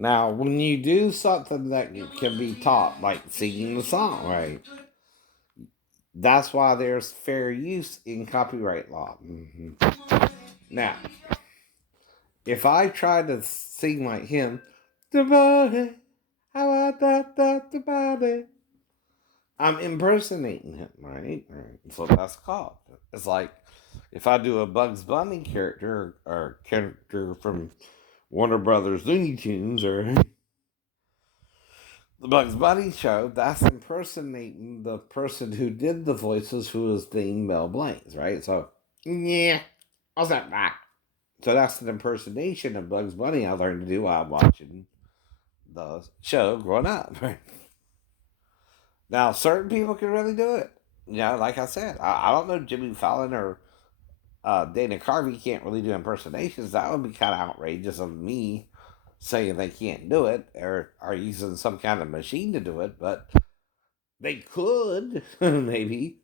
Now, when you do something that can be taught, like singing the song, right? That's why there's fair use in copyright law. Now, if I try to sing like him, the body, how about that, the body, I'm impersonating him, right? That's what that's called. It's like if I do a Bugs Bunny character or character from Warner Brothers Looney Tunes or the Bugs Bunny show, that's impersonating the person who did the voices, who was named Mel Blancs, right? So, yeah, what's that back? So that's an impersonation of Bugs Bunny I learned to do while watching the show growing up, right? Now, certain people can really do it. Like I said, I don't know Jimmy Fallon or Dana Carvey can't really do impersonations. That would be kind of outrageous of me saying they can't do it or are using some kind of machine to do it, but they could, maybe.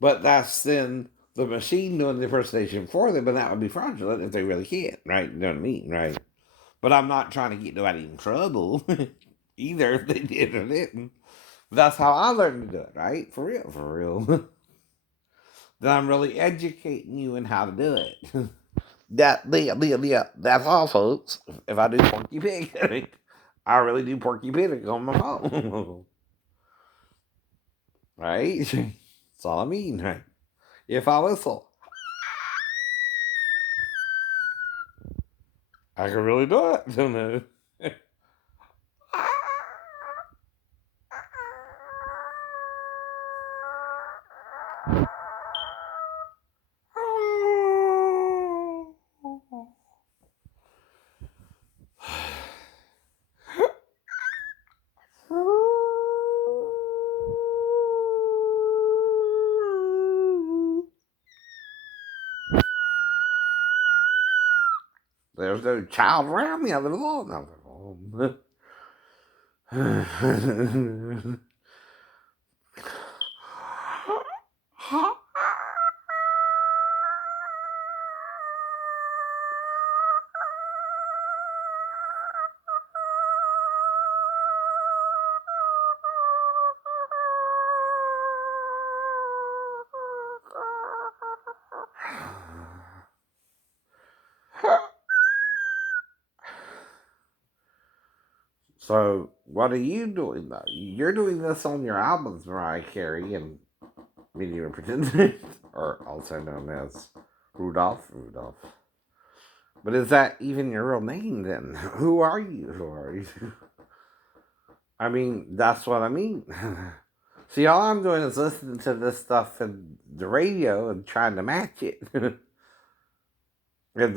But that's then the machine doing the impersonation for them, and that would be fraudulent if they really can't, right? You know what I mean, right? But I'm not trying to get nobody in trouble either if they did or didn't. But that's how I learned to do it, right? For real, for real. Then I'm really educating you in how to do it. That's all, folks. If I do Porky Pig, I really do Porky Pig on my phone. Right? That's all I mean, right? If I whistle, I can really do it. Don't know. There's no child around me. I live alone. So, what are you doing though? You're doing this on your albums, Mariah Carey, and Media and Pretend, or also known as Rudolph. Rudolph. But is that even your real name then? Who are you? Who are you? I mean, that's what I mean. See, all I'm doing is listening to this stuff in the radio and trying to match it. And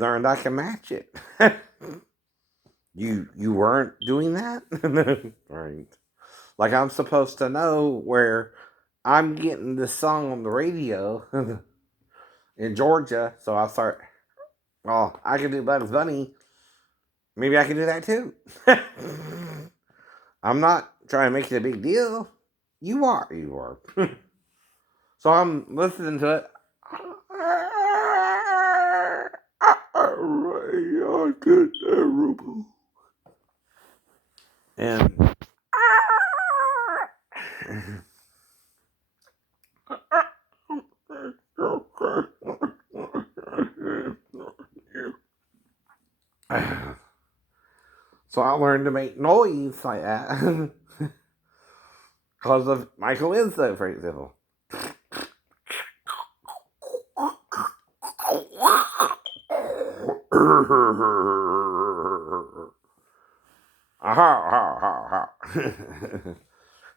learned I can match it. You weren't doing that? Right. Like I'm supposed to know where I'm getting this song on the radio in Georgia, so I start, well, I can do Bugs Bunny. Maybe I can do that too. I'm not trying to make it a big deal. You are. You are. So I'm listening to it. I get terrible. And so I learned to make noise like that because of Michael Winslow, for example.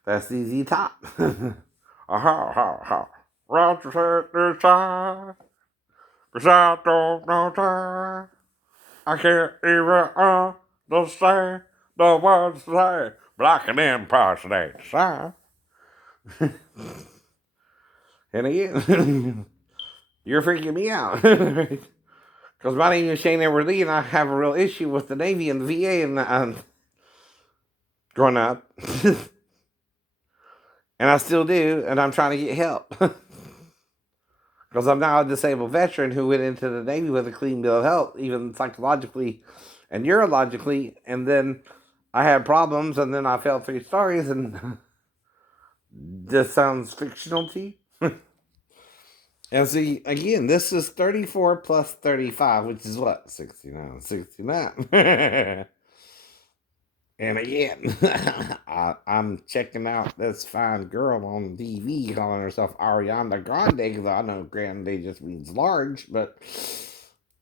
That's easy top. Roger said this time, cause I don't know time. I can't even understand the words they blocking in prostate sign. And again, you're freaking me out. Because my name is Shane Edward Lee, and I have a real issue with the Navy and the VA and growing up. And I still do, and I'm trying to get help. Because I'm now a disabled veteran who went into the Navy with a clean bill of health, even psychologically and neurologically, and then I had problems, and then I fell 3 stories, and this sounds fictional to you? And see, again, this is 34 plus 35, which is what? 69. 69. And again, I'm checking out this fine girl on TV calling herself Ariana Grande, because I know Grande just means large, but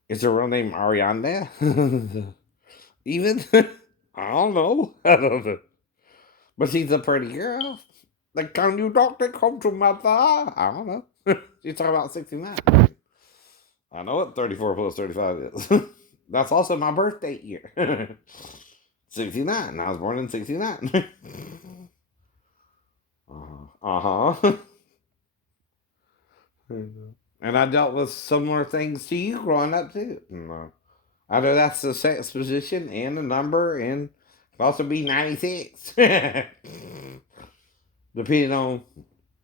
is her real name Ariana? Even? I don't know. I don't know. But she's a pretty girl. Like, can you doctor come to my thigh? I don't know. She's talking about 69. I know what 34 plus 35 is. That's also my birthday year. 69. I was born in 69. Uh-huh. And I dealt with similar things to you growing up, too. I know that's the sex position and the number, and it could also be 96. Depending on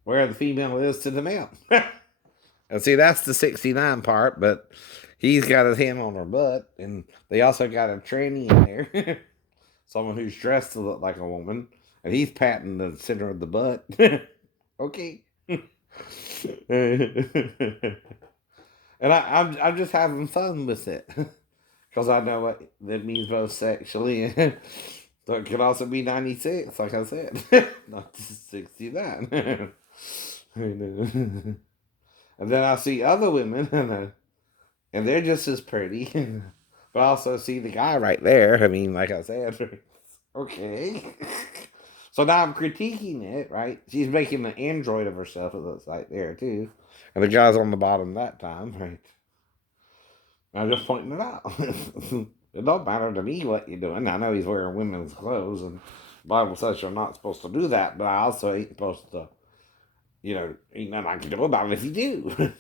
where the female is to the male. And see, that's the 69 part, but he's got his hand on her butt, and they also got a tranny in there. Someone who's dressed to look like a woman, and he's patting the center of the butt. Okay. And I'm just having fun with it. Because I know what that means both sexually. So it could also be 96, like I said. Not 69. And then I see other women, and they're just as pretty. But I also see the guy right there. I mean, like I said, okay. So now I'm critiquing it, right? She's making an android of herself, it looks like, there, too. And the guy's on the bottom that time, right? I'm just pointing it out. It don't matter to me what you're doing. I know he's wearing women's clothes, and the Bible says you're not supposed to do that, but I also ain't supposed to, ain't nothing I can do about it if you do.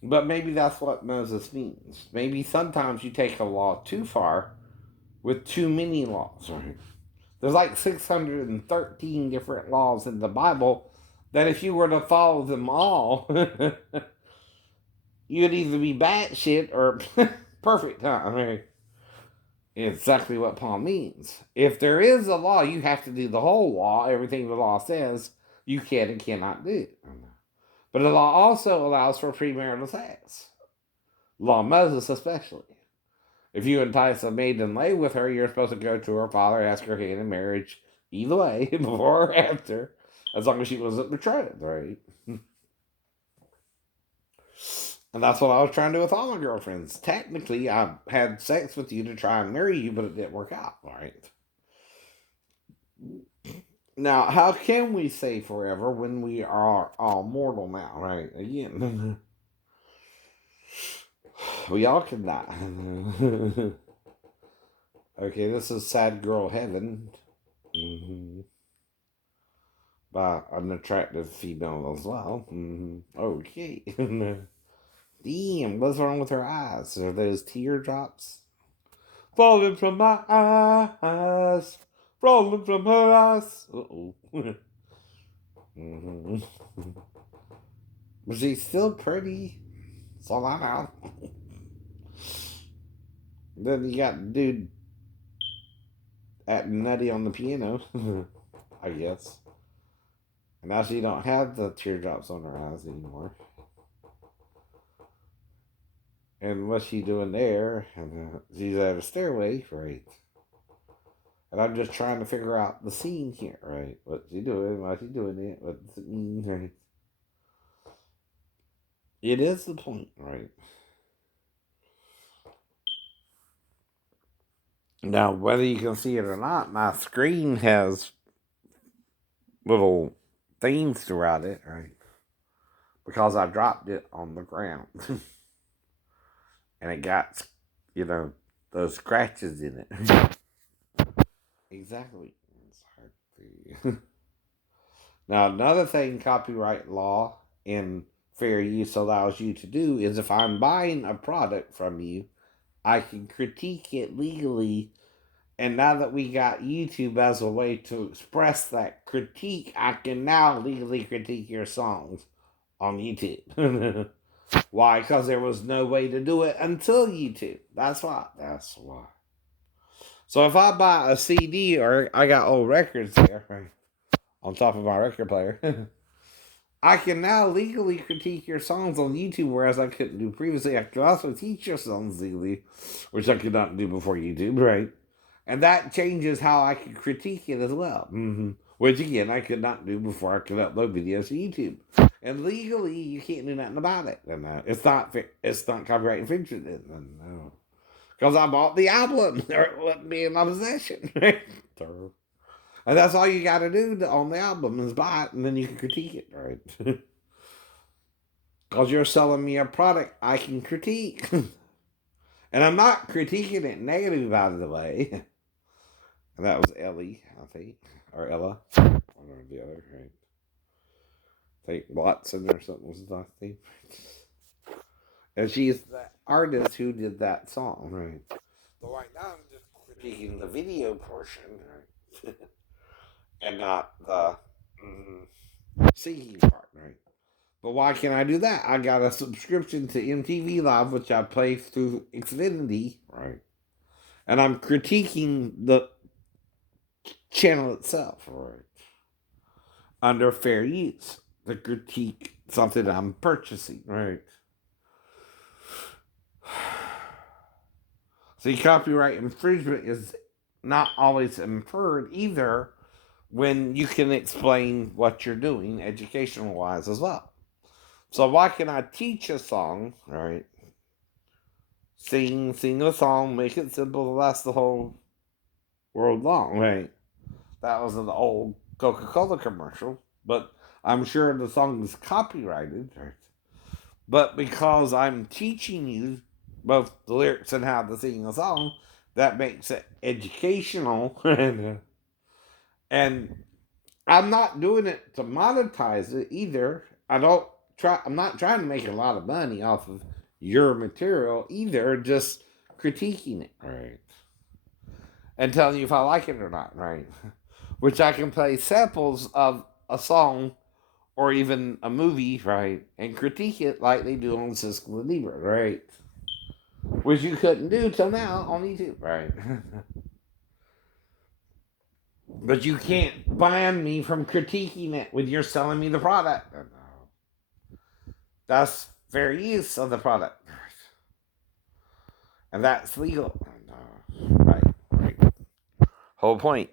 But maybe that's what Moses means. Maybe sometimes you take a law too far with too many laws, right? There's like 613 different laws in the Bible that if you were to follow them all, you'd either be batshit or perfect. Huh? I mean, exactly what Paul means. If there is a law, you have to do the whole law, everything the law says you can and cannot do. But the law also allows for premarital sex. Law of Moses especially. If you entice a maid and lay with her, you're supposed to go to her father, ask her hand in marriage, either way, before or after, as long as she wasn't betrothed, right? And that's what I was trying to do with all my girlfriends. Technically, I had sex with you to try and marry you, but it didn't work out, right? Now, how can we say forever when we are all mortal now, right? Again, we all can die. Okay, this is Sad Girl Heaven. By an attractive female as well. Okay. Damn, what's wrong with her eyes? Are those teardrops falling from my eyes? Falling from her eyes. Uh-oh. But she's still pretty. That's all I know. Then you got the dude acting nutty on the piano. I guess. And now she don't have the teardrops on her eyes anymore. And what's she doing there? And she's at a stairway, right? And I'm just trying to figure out the scene here, right? What's she doing? Why's she doing it? What does it mean, right? It is the point, right? Now, whether you can see it or not, my screen has little themes throughout it, right? Because I dropped it on the ground. And it got, those scratches in it. Exactly. Now, another thing copyright law and fair use allows you to do is if I'm buying a product from you, I can critique it legally. And now that we got YouTube as a way to express that critique, I can now legally critique your songs on YouTube. Why? Because there was no way to do it until YouTube. That's why. That's why. So if I buy a CD or I got old records there, right, on top of my record player, I can now legally critique your songs on YouTube, whereas I couldn't do previously. I could also teach your songs legally, which I could not do before YouTube, right? And that changes how I can critique it as well. Which again, I could not do before I could upload videos to YouTube. And legally, you can't do nothing about it. And it's not copyright infringement. No, because I bought the album, or it wouldn't be in my possession. Right? And that's all you got to do on the album is buy it, and then you can critique it, right? Because you're selling me a product I can critique. And I'm not critiquing it negative, by the way. And that was Ellie, I think. Or Ella. One or the other, right? I think Watson or something was his last name. And she's the artist who did that song, right? But right now I'm just critiquing the video portion, right? And not the singing part, right? But why can't I do that? I got a subscription to MTV Live, which I play through Xfinity, right? And I'm critiquing the channel itself, right? Under fair use to critique something I'm purchasing, right? See, copyright infringement is not always inferred either when you can explain what you're doing educational wise as well. So why can I teach a song, right? Sing a song, make it simple to last the whole world long, right? That was an old Coca-Cola commercial, but I'm sure the song is copyrighted, right? But because I'm teaching you both the lyrics and how to sing a song, that makes it educational. And I'm not doing it to monetize it either. I'm not trying to make a lot of money off of your material either, just critiquing it, right? And telling you if I like it or not, right? Which I can play samples of a song or even a movie, right? And critique it like they do on Cisco and Libra, right? Which you couldn't do till now on YouTube, right? But you can't ban me from critiquing it when you're selling me the product. That's fair use of the product. And that's legal. Right. Whole point.